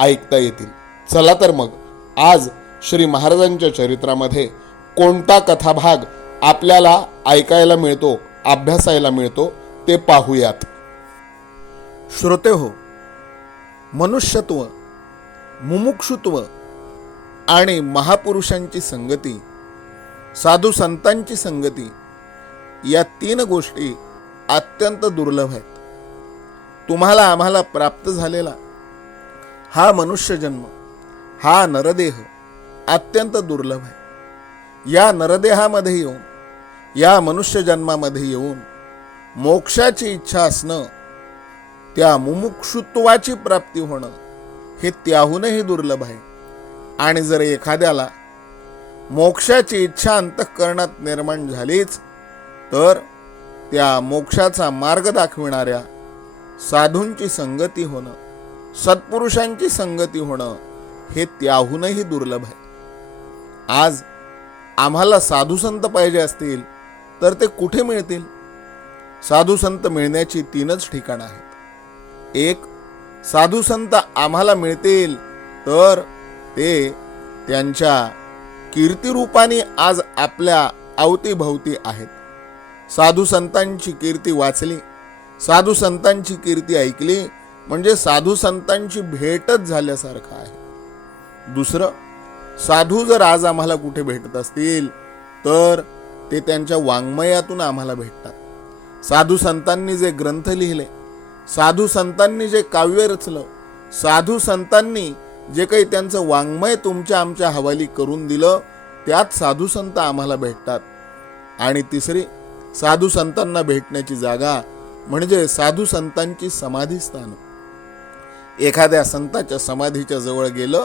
ऐकता येतील. चला तर मग आज श्री महाराजांच्या चरित्रामध्ये कोणता कथाभाग आपल्याला ऐकायला मिळतो अभ्यासायला मिळतो ते पाहूयात. श्रोते हो मनुष्यत्व मुमुक्षुत्व आणि महापुरुषांची संगती साधू संतांची संगती या तीन गोष्टी अत्यंत दुर्लभ आहेत. तुम्हाला आम्हाला प्राप्त झालेला हा मनुष्यजन्म हा नरदेह अत्यंत दुर्लभ आहे. या नरदेहामध्ये येऊन या मनुष्यजन्मामध्ये येऊन मोक्षाची इच्छा असणं त्या मुमुक्षुत्वाची प्राप्ती होणं हे त्याहूनही दुर्लभ आहे. आणि जर एखाद्याला मोक्षाची इच्छा अंतःकरणात निर्माण झालीच तर त्या मोक्षाचा मार्ग दाखविणाऱ्या साधूंची संगती होणं सत्पुरुषांची संगती होणं हे त्याहूनही दुर्लभ आहे. आज आम्हाला साधू संत पाहिजे असतील तर ते कुठे मिळतील? साधू संत मिळण्याची तीनच ठिकाणं आहेत. एक साधू संत आम्हाला मिळतील तर ते त्यांच्या कीर्तिरूपाने आज आपल्या अवतीभवती आहेत. साधू संतांची कीर्ती वाचली साधू संतांची कीर्ती ऐकली म्हणजे साधू संतांची भेटच झाल्यासारखं आहे. दुसरं साधू जर आज आम्हाला कुठे भेटत असतील तर ते त्यांच्या वाङ्मयातून आम्हाला भेटतात. साधू संतांनी जे ग्रंथ लिहिले साधू संतांनी जे काव्य रचलं साधू संतांनी जे काही त्यांचं वाङ्मय तुमच्या आमच्या हवाली करून दिलं त्यात साधू संत आम्हाला भेटतात. आणि तिसरी साधू संतांना भेटण्याची जागा म्हणजे साधू संतांची समाधी स्थान. एखाद्या संताच्या समाधीच्या जवळ गेलं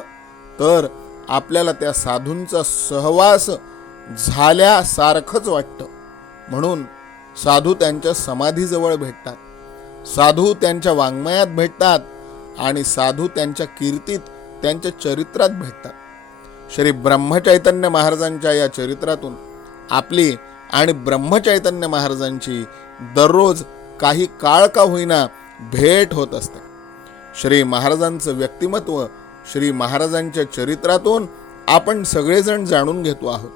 तर आपल्याला त्या साधूंचा सहवास झाल्यासारखंच वाटतं. म्हणून साधू त्यांच्या समाधीजवळ भेटतात. साधू त्यांच्या वाङ्मयात भेटतात आणि साधू त्यांच्या कीर्तीत त्यांच्या चरित्रात भेटतात. श्री ब्रह्मचैतन्य महाराजांच्या या चरित्रातून आपली आणि ब्रह्मचैतन्य महाराजांची दररोज काही काळ का होईना भेट होत असते. श्री महाराजांचं व्यक्तिमत्व श्री महाराजांच्या चरित्रातून आपण सगळेजण जाणून घेतो आहोत.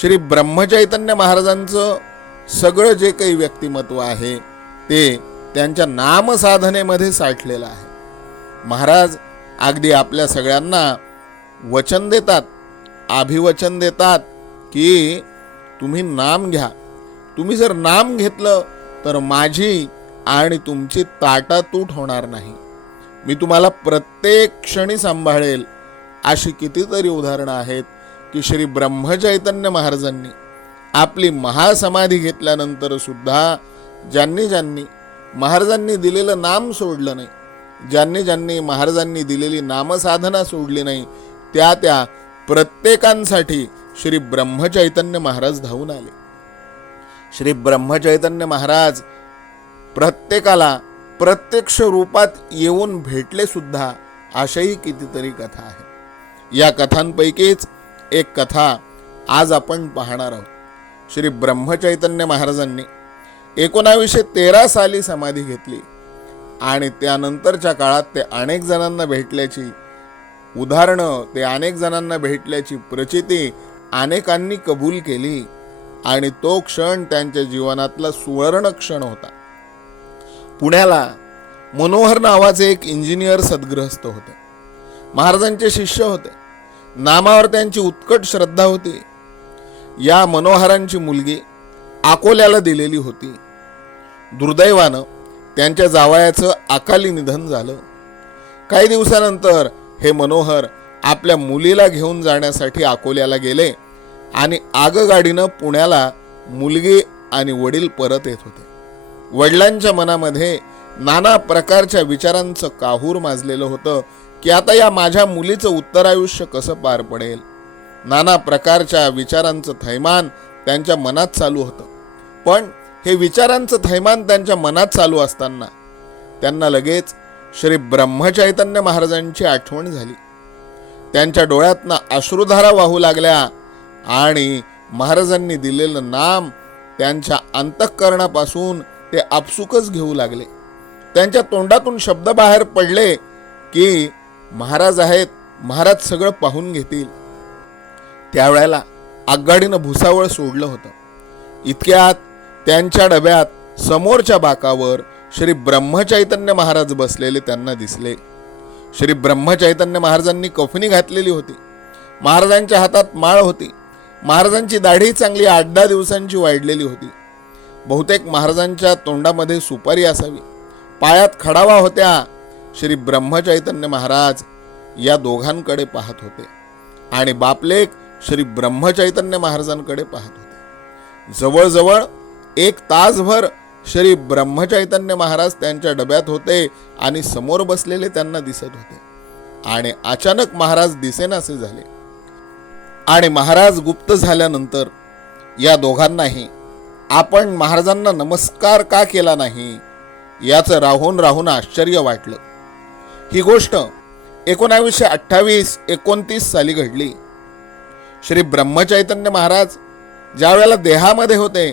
श्री ब्रह्मचैतन्य महाराजांचं सगळं जे काही व्यक्तिमत्व आहे ते त्यांच्या नामसाधनेमध्ये साठलेलं आहे. महाराज अगदी आपल्या सगळ्यांना वचन देतात अभिवचन देतात की तुम्ही नाम घ्या. तुम्ही जर नाम घेतलं तर माझी आणि तुमची ताटातूट होणार नाही. मी तुम्हाला प्रत्येक क्षणी सांभाळेल. अशी कितीतरी उदाहरणं आहेत की श्री ब्रह्मचैतन्य महाराजांनी आपली महासमाधी घेतल्यानंतर सुद्धा ज्यांनी ज्यांनी महाराजांनी दिलेलं नाम सोडलं नाही ज्यांनी ज्यांनी महाराजांनी दिलेली नामसाधना सोडली नाही त्या त्या प्रत्येकांसाठी श्री ब्रह्मचैतन्य महाराज धावून आले. श्री ब्रह्मचैतन्य महाराज प्रत्येकाला प्रत्यक्ष रूपात येऊन भेटले सुद्धा अशाही कितीतरी कथा आहेत. या कथांपैकीच एक कथा आज आपण पाहणार आहोत. श्री ब्रह्मचैतन्य महाराजांनी एकोणावीसशे तेरा साली समाधी घेतली आणि त्यानंतरच्या काळात ते अनेक जणांना भेटल्याची उदाहरणं ते अनेक जणांना भेटल्याची प्रचिती अनेकांनी कबूल केली आणि तो क्षण त्यांच्या जीवनातला सुवर्ण क्षण होता. पुण्याला मनोहर नावाचे एक इंजिनियर सद्गृहस्थ होते. महाराजांचे शिष्य होते. नामावर त्यांची उत्कट श्रद्धा होती. या मनोहरांची मुलगी अकोल्याला दिलेली होती. दुर्दैवानं त्यांच्या जावयाचं अकाली निधन झालं. काही दिवसानंतर हे मनोहर आपल्या मुलीला घेऊन जाण्यासाठी अकोल्याला गेले आणि आगगाडीनं पुण्याला मुलगी आणि वडील परत येत होते. वडिलांच्या मनामध्ये नाना प्रकारच्या विचारांचं काहूर माजलेलं होतं की आता या माझ्या मुलीचं उत्तरायुष्य कसं पार पडेल? नाना प्रकारच्या विचारांचं थैमान त्यांच्या मनात चालू होतं. पण हे विचारांचं थैमान त्यांच्या मनात चालू असताना त्यांना लगेच श्री ब्रह्मचैतन्य महाराजांची आठवण झाली. त्यांच्या डोळ्यातनं अश्रुधारा वाहू लागल्या आणि महाराजांनी दिलेलं नाम त्यांच्या अंतःकरणापासून ते आपसुकच घेऊ लागले. त्यांच्या तोंडातून शब्द बाहेर पडले की महाराज आहेत महाराज सगळं पाहून घेतील. त्यावेळेला आगगाडीनं भुसावळ सोडलं होतं. इतक्यात त्यांच्या डब्यात समोरच्या बाकावर श्री ब्रह्मचैतन्य महाराज बसलेले त्यांना दिसले. श्री ब्रह्मचैतन्य महाराजांनी कफनी घातलेली होती. महाराजांच्या हातात माळ होती. महाराजांची दाढी चांगली आठ दहा दिवसांची वाढलेली होती. बहुतेक महाराजांच्या तोंडामध्ये सुपारी असावी. पायात खडावा होत्या. श्री ब्रह्मचैतन्य महाराज या दोघांकडे पाहत होते. आणि बापलेक श्री ब्रह्मचैतन्य महाराजांकडे पाहत होते. जवळजवळ एक तासभर श्री ब्रह्मचैतन्य महाराज त्यांच्या डब्यात होते आणि समोर बसलेले त्यांना दिसत होते. आणि अचानक महाराज दिसेनासे झाले. आणि महाराज गुप्त झाल्यानंतर या दोघांनाही आपण महाराजांना नमस्कार का केला नाही याचं राहून राहून आश्चर्य वाटलं. ही गोष्ट एकोणावीसशे अठ्ठावीस एकोणतीस साली घडली. श्री ब्रह्मचैतन्य महाराज ज्यावेळेला देहामध्ये होते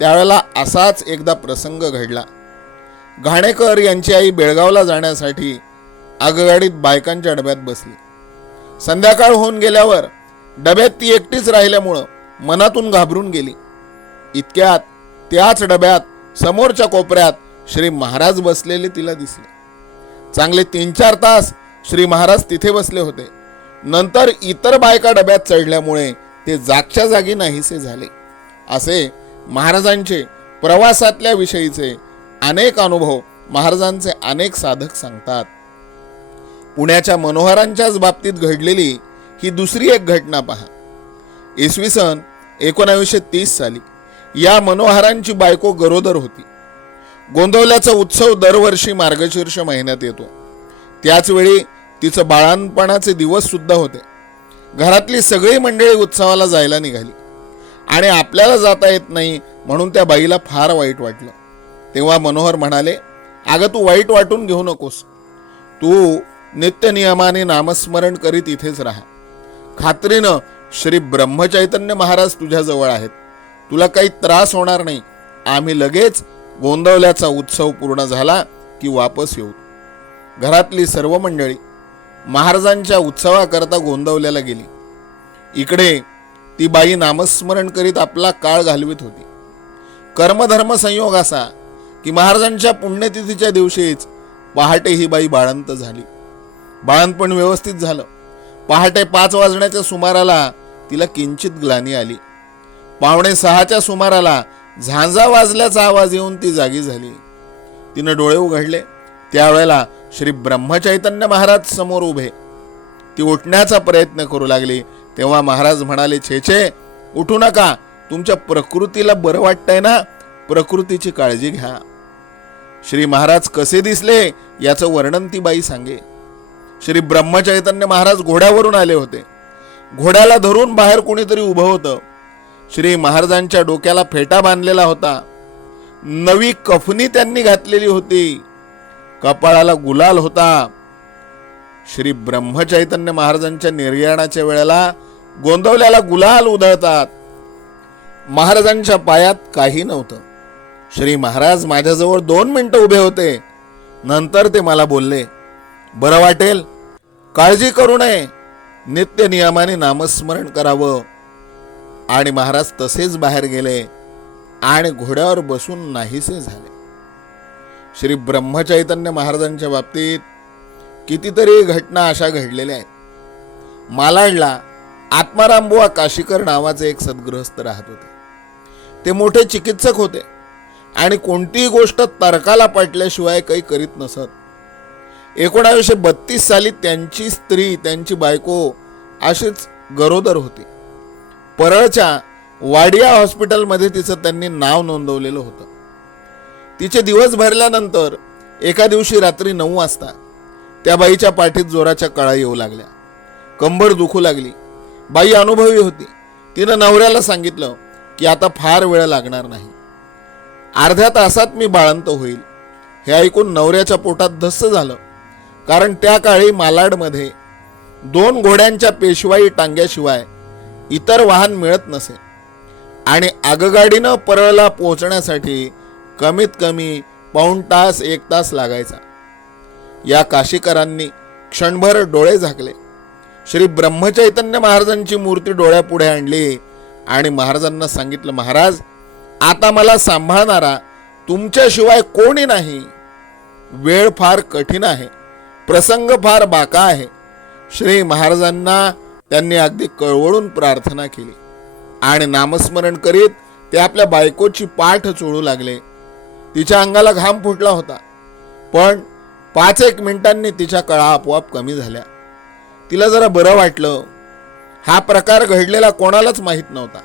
त्यावेळेला असाच एकदा प्रसंग घडला. घाणेकर यांची आई बेळगावला जाण्यासाठी आगगाडीत बायकांच्या डब्यात बसली. संध्याकाळ होऊन गेल्यावर डब्यात ती एकटीच राहिल्यामुळं मनातून घाबरून गेली. इतक्यात त्याच डब्यात समोरच्या कोपऱ्यात श्री महाराज बसलेले तिला दिसले. चांगले तीन चार तास श्री महाराज तिथे बसले होते. नंतर इतर बायका डब्यात चढल्यामुळे ते जागच्या जागी नाहीसे झाले. असे महाराजांचे प्रवासातल्या विषयीचे अनेक अनुभव महाराजांचे अनेक साधक सांगतात. पुण्याच्या मनोहरांच्याच बाबतीत घडलेली ही दुसरी एक घटना पहा. इसवी सन एकोणावीसशे तीस साली. या मनोहरांची बायको गरोदर होती. गोंदवल्याचा उत्सव दरवर्षी मार्गशीर्ष महिन्यात येतो. त्याचवेळी तिचं बाळांपणाचे दिवस सुद्धा होते. घरातली सगळी मंडळी उत्सवाला जायला निघाली. आणि आपल्याला जाता येत नाही म्हणून त्या बाईला फार वाईट वाटलं. तेव्हा मनोहर म्हणाले अगं तू वाईट वाटून घेऊ नकोस. तू नित्यनियमाने नामस्मरण करीत इथेच राहा. खात्रीनं श्री ब्रह्मचैतन्य महाराज तुझ्याजवळ आहेत. तुला काही त्रास होणार नाही. आम्ही लगेच गोंदवल्याचा उत्सव पूर्ण झाला की वापस येऊ. घरातली सर्व मंडळी महाराजांच्या उत्सवाकरता गोंदवल्याला गेली. इकडे ती बाई नामस्मरण करीत आपला काळ घालवित होती. कर्मधर्म संयोग असा की महाराजांच्या पुण्यतिथीच्या दिवशीच पहाटे ही बाई बाळंत झाली. बाळंतपण व्यवस्थित झालं. पहाटे पाच वाजण्याच्या सुमाराला तिला किंचित ग्लानी आली. पावणे सहाच्या सुमाराला झांजा वाजल्याचा आवाज येऊन ती जागी झाली. तिनं डोळे उघडले. त्यावेळेला श्री ब्रह्मचैतन्य महाराज समोर उभे. ती उठण्याचा प्रयत्न करू लागली. तेव्हा महाराज म्हणाले छे छे उठू नका. तुमच्या प्रकृतीला बरं वाटतंय ना? प्रकृतीची काळजी घ्या. श्री महाराज कसे दिसले याचं वर्णन ती बाई सांगे. श्री ब्रह्मचैतन्य महाराज घोड्यावरून आले होते. घोड्याला धरून बाहेर कोणीतरी उभं होतं. श्री महाराजांच्या डोक्याला फेटा बांधलेला होता. नवी कफनी त्यांनी घातलेली होती. कपाळाला गुलाल होता. श्री ब्रह्मचैतन्य महाराजांच्या निर्याणाच्या वेळेला गोंदवल्याला गुलाल उधळतात. महाराजांच्या पायात काही नव्हतं. श्री महाराज माझ्याजवळ दोन मिनटं उभे होते. नंतर ते मला बोलले बरं वाटेल. काळजी करू नये. नित्य नियमाने नामस्मरण करावं. आणि महाराज तसेच बाहेर गेले आणि घोड्यावर बसून नाहीसे झाले. श्री ब्रह्मचैतन्य महाराजांच्या बाबतीत कितीतरी घटना अशा घडलेल्या आहेत. मालाडला आत्माराम बुवा काशीकर नावाचे एक सद्गृहस्थ राहत होते. ते मोठे चिकित्सक होते आणि कोणतीही गोष्ट तर्काला पटल्याशिवाय काही करीत नसत. एकोणावीसशे बत्तीस साली त्यांची स्त्री त्यांची बायको अशीच गरोदर होती. परळच्या वाडिया हॉस्पिटलमध्ये तिचं त्यांनी नाव नोंदवलेलं होतं. तिचे दिवस भरल्यानंतर एका दिवशी रात्री नऊ वाजता त्या बाईच्या पाठीत जोराच्या कळा येऊ लागल्या. कंबर दुखू लागली. बाई अनुभवी होती. तिनं नवऱ्याला सांगितलं की आता फार वेळ लागणार नाही. अर्ध्या तासात मी बाळंत होईल. हे ऐकून नवऱ्याच्या पोटात धस्स झालं. कारण त्या काळी मालाडमध्ये दोन घोड्यांच्या पेशवाई टांग्याशिवाय इतर वाहन मिळत नसे. आणि आगगाडीनं परळला पोहोचण्यासाठी कमीत कमी पाऊण तास एक तास लागायचा. या काशीकरांनी क्षणभर डोळे झाकले. श्री ब्रह्मचैतन्य महाराजांची मूर्ती डोळ्यापुढे आणली आणि महाराजांना सांगितलं महाराज आता मला सांभाळणारा तुमच्याशिवाय कोणी नाही. वेळ फार कठीण आहे. प्रसंग फार बाका आहे. श्री महाराजांना त्यांनी अगदी कळवळून प्रार्थना केली आणि नामस्मरण करीत ते आपल्या बायकोची पाठ चोळू लागले. तिच्या अंगाला घाम फुटला होता. पण पाच एक मिनिटांनी तिच्या कळा आपोआप कमी झाल्या. तिला जरा बरं वाटलं. हा प्रकार घडलेला कोणालाच माहीत नव्हता.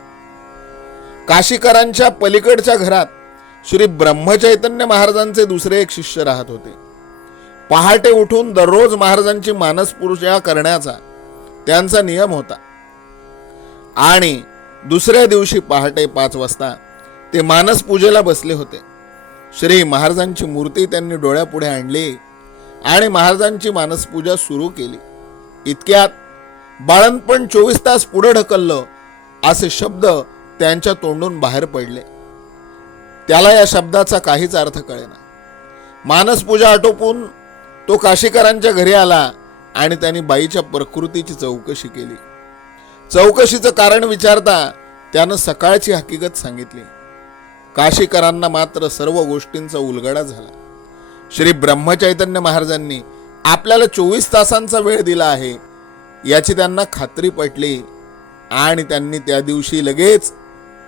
काशीकरांच्या पलीकडच्या घरात श्री ब्रह्मचैतन्य महाराजांचे दुसरे एक शिष्य राहत होते. पहाटे उठून दररोज महाराजांची मानसपूजा करण्याचा त्यांचा नियम होता. आणि दुसऱ्या दिवशी पहाटे पाच वाजता ते मानसपूजेला बसले होते. श्री महाराजांची मूर्ती त्यांनी डोळ्यापुढे आणली आणि महाराजांची मानसपूजा सुरू केली. इतक्यात बाळणपण चोवीस तास पुढे ढकललं असे शब्द त्यांच्या तोंडून बाहेर पडले. त्याला या शब्दाचा काहीच अर्थ कळेना. मानसपूजा आटोपून तो काशीकरांच्या घरी आला आणि त्यांनी बाईच्या प्रकृतीची चौकशी केली. चौकशीचं कारण विचारता त्यानं सकाळची हकीकत सांगितली. काशीकरांना मात्र सर्व गोष्टींचा उलगडा झाला. श्री ब्रह्मचैतन्य महाराजांनी आपल्याला चोवीस तासांचा वेळ दिला आहे याची त्यांना खात्री पटली आणि त्यांनी त्या दिवशी लगेच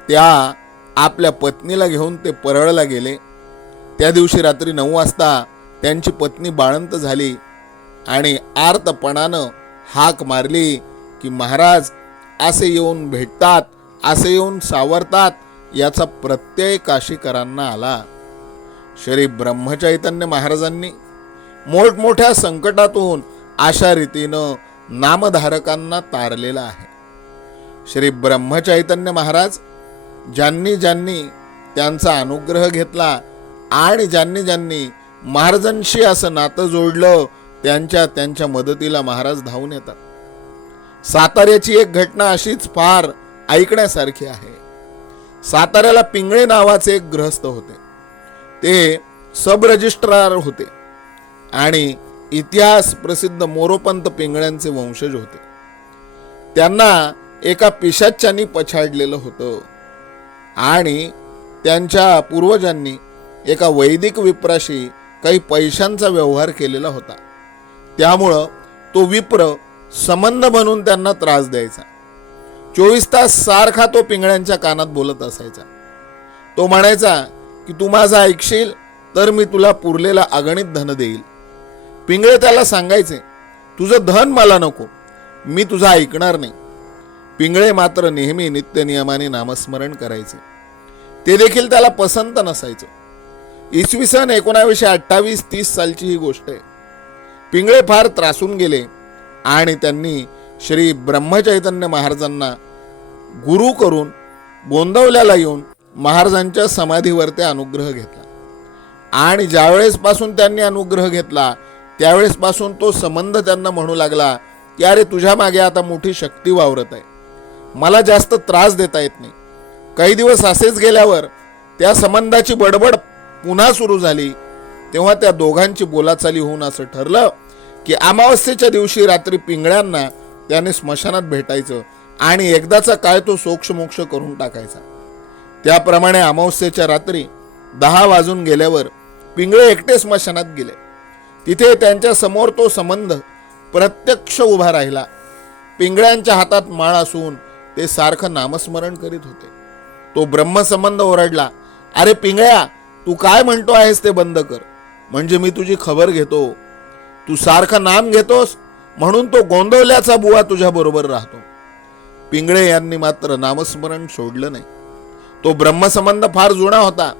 त्या आपल्या पत्नीला घेऊन ते परळला गेले. त्या दिवशी रात्री नऊ वाजता त्यांची पत्नी बाळंत झाली. आणि आर्तपणानं हाक मारली की महाराज असे येऊन भेटतात असे येऊन सावरतात याचा प्रत्यय काशीकरांना आला. श्री ब्रह्मचैतन्य महाराजांनी मोठमोठ्या संकटातून अशा रीतीनं नामधारकांना तारलेला आहे. श्री ब्रह्मचैतन्य महाराज ज्यांनी ज्यांनी त्यांचा अनुग्रह घेतला आणि ज्यांनी ज्यांनी महाराजांशी असं नातं जोडलं त्यांच्या त्यांच्या मदतीला महाराज धावून येतात. साताऱ्याची एक घटना अशीच फार ऐकण्यासारखी आहे. साताऱ्याला पिंगळे नावाचे एक गृहस्थ होते. ते सब रजिस्ट्रार होते आणि इतिहास प्रसिद्ध मोरोपंत पिंगळ्यांचे वंशज होते. त्यांना एका पिशाच्यानी पछाडलेलं होतं आणि त्यांच्या पूर्वजांनी एका वैदिक विप्राशी काही पैशांचा व्यवहार केलेला होता. त्यामुळं तो विप्र संबंध म्हणून त्यांना त्रास द्यायचा. चोवीस तास सारखा तो पिंगळ्यांच्या कानात बोलत असायचा. तो म्हणायचा की तू माझा ऐकशील तर मी तुला पुरलेला अगणित धन देईल. पिंगळे त्याला सांगायचे तुझं धन मला नको मी तुझा ऐकणार नाही. पिंगळे मात्र नेहमी नित्यनियमाने नामस्मरण करायचे. ते देखील त्याला पसंत नसायचं. इसवी सन एकोणावीसशे अठ्ठावीस तीस सालची ही गोष्ट आहे. पिंगळे फार त्रासून गेले आणि त्यांनी श्री ब्रह्मचैतन्य महाराजांना गुरु करून गोंदवल्याला येऊन महाराजांच्या समाधीवर ते अनुग्रह घेतला. आणि ज्यावेळेसपासून त्यांनी अनुग्रह घेतला त्यावेळेसपासून तो संबंध त्यांना म्हणू लागला की अरे तुझ्या मागे आता मोठी शक्ती वावरत आहे. मला जास्त त्रास देता येत नाही. काही दिवस असेच गेल्यावर त्या संबंधाची बडबड पुन्हा सुरू झाली तेव्हा त्या दोघांची बोलाचाली होऊन असं ठरलं की अमावस्येच्या दिवशी रात्री पिंगळ्यांना त्याने स्मशानात भेटायचं आणि एकदाचा काय तो सोक्षमोक्ष करून टाकायचा. त्याप्रमाणे अमावस्येच्या रात्री दहा वाजून गेल्यावर पिंगळे एकटे स्मशानात गेले. तिथे त्यांच्यासमोर तो संबंध प्रत्यक्ष उभा राहिला. पिंगळ्यांच्या हातात माळ असून ते सारखं नामस्मरण करीत होते. तो ब्रह्मसंबंध ओरडला अरे पिंगळ्या तू काय म्हणतो आहेस ते बंद कर. म्हणजे मी तुझी खबर घेतो तू सारखं नाम घेतोस म्हणून तो गोंदवल्याचा बुवा तुझ्याबरोबर राहतो. पिंगळे यांनी मात्र नामस्मरण सोडलं नाही. तो ब्रह्मसंबंध फार जुना होता.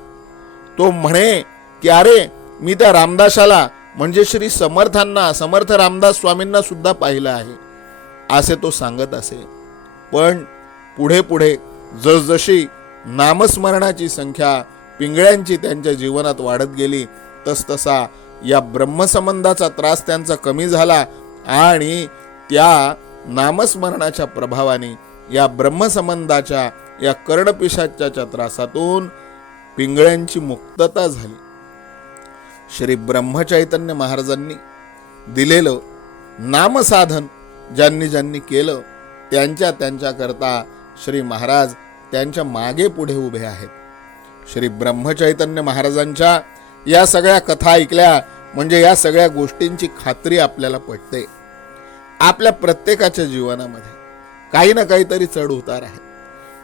तो म्हणे की अरे मी त्या रामदासाला म्हणजे श्री समर्थांना समर्थ रामदास स्वामींना सुद्धा पाहिलं आहे. असे तो सांगत असे. पण पुढे पुढे जसजशी नामस्मरणाची संख्या पिंगळ्यांची त्यांच्या जीवनात वाढत गेली तसतसा या ब्रह्मसंबंधाचा त्रास त्यांचा कमी झाला आणि त्या नामस्मरणाच्या प्रभावाने या ब्रह्मसंबंधाच्या या कर्णपिशाच्या त्रासातून पिंगळ्यांची मुक्तता झाली. श्री ब्रह्मचैतन्य महाराजांनी दिलेलं नामसाधन ज्यांनी ज्यांनी केलं त्यांच्या त्यांच्याकरता श्री महाराज त्यांच्या मागे पुढे उभे आहेत. श्री ब्रह्मचैतन्य महाराजांच्या या सगळ्या कथा ऐकल्या म्हणजे या सगळ्या गोष्टींची खात्री आपल्याला पटते. आपल्या प्रत्येकाच्या जीवनामध्ये काही ना काहीतरी चढ उतार आहे.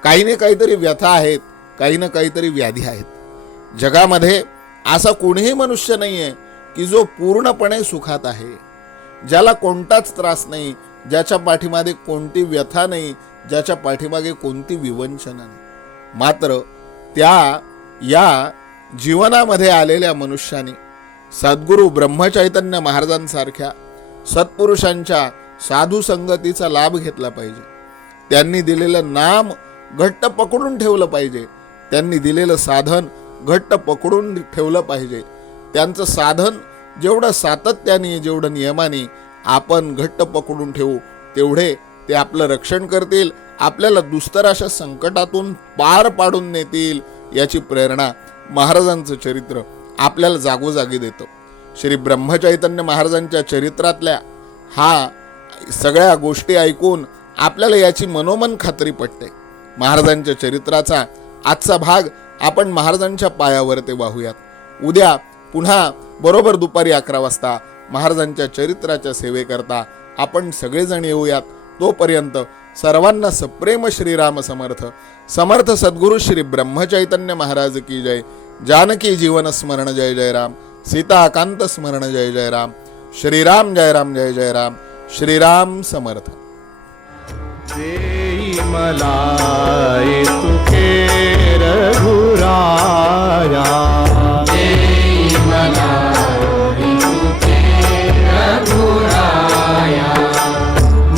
काही ना काहीतरी व्यथा आहेत काही ना काहीतरी व्याधी आहेत. जगामध्ये असा कोणीही मनुष्य नाही आहे की जो पूर्णपणे सुखात आहे. ज्याला कोणताच त्रास नाही ज्याच्या पाठीमागे कोणती व्यथा नाही ज्याच्या पाठीमागे कोणती विवंचना नाही. मात्र त्या या जीवनामध्ये आलेल्या मनुष्याने सद्गुरू ब्रह्मचैतन्य महाराजांसारख्या सत्पुरुषांच्या साधू संगतीचा लाभ घेतला पाहिजे. त्यांनी दिलेलं नाम घट्ट पकडून ठेवलं पाहिजे. त्यांनी दिलेलं साधन घट्ट पकडून ठेवलं पाहिजे. त्यांचं साधन जेवढं सातत्याने जेवढं नियमाने आपण घट्ट पकडून ठेवू तेवढे ते आपलं रक्षण करतील आपल्याला दुस्तर अशा संकटातून पार पाडून नेतील याची प्रेरणा महाराजांचं चरित्र आपल्याला जागोजागी देतं. श्री ब्रह्मचैतन्य महाराजांच्या चरित्रातल्या हा सगळ्या गोष्टी ऐकून आपल्याला याची मनोमन खात्री पटते. महाराजांच्या चरित्राचा आजचा भाग आपण महाराजांच्या पायावर ते वाहूयात. उद्या पुन्हा बरोबर दुपारी अकरा वाजता महाराजांच्या चरित्राच्या सेवेकरता आपण सगळेजण येऊयात. तोपर्यंत सर्वांना सप्रेम श्रीराम समर्थ. समर्थ सद्गुरु श्री ब्रह्मचैतन्य महाराज की जय. जानकी जीवन स्मरण जय जय राम सीता कांत स्मरण जय जय राम श्रीराम जय राम जय जय राम श्रीराम समर्थ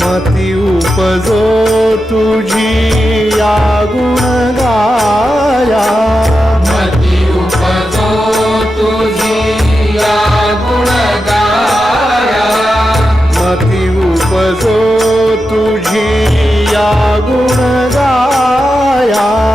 मती उपजो तुझी या गुण तुझी या गुण गाया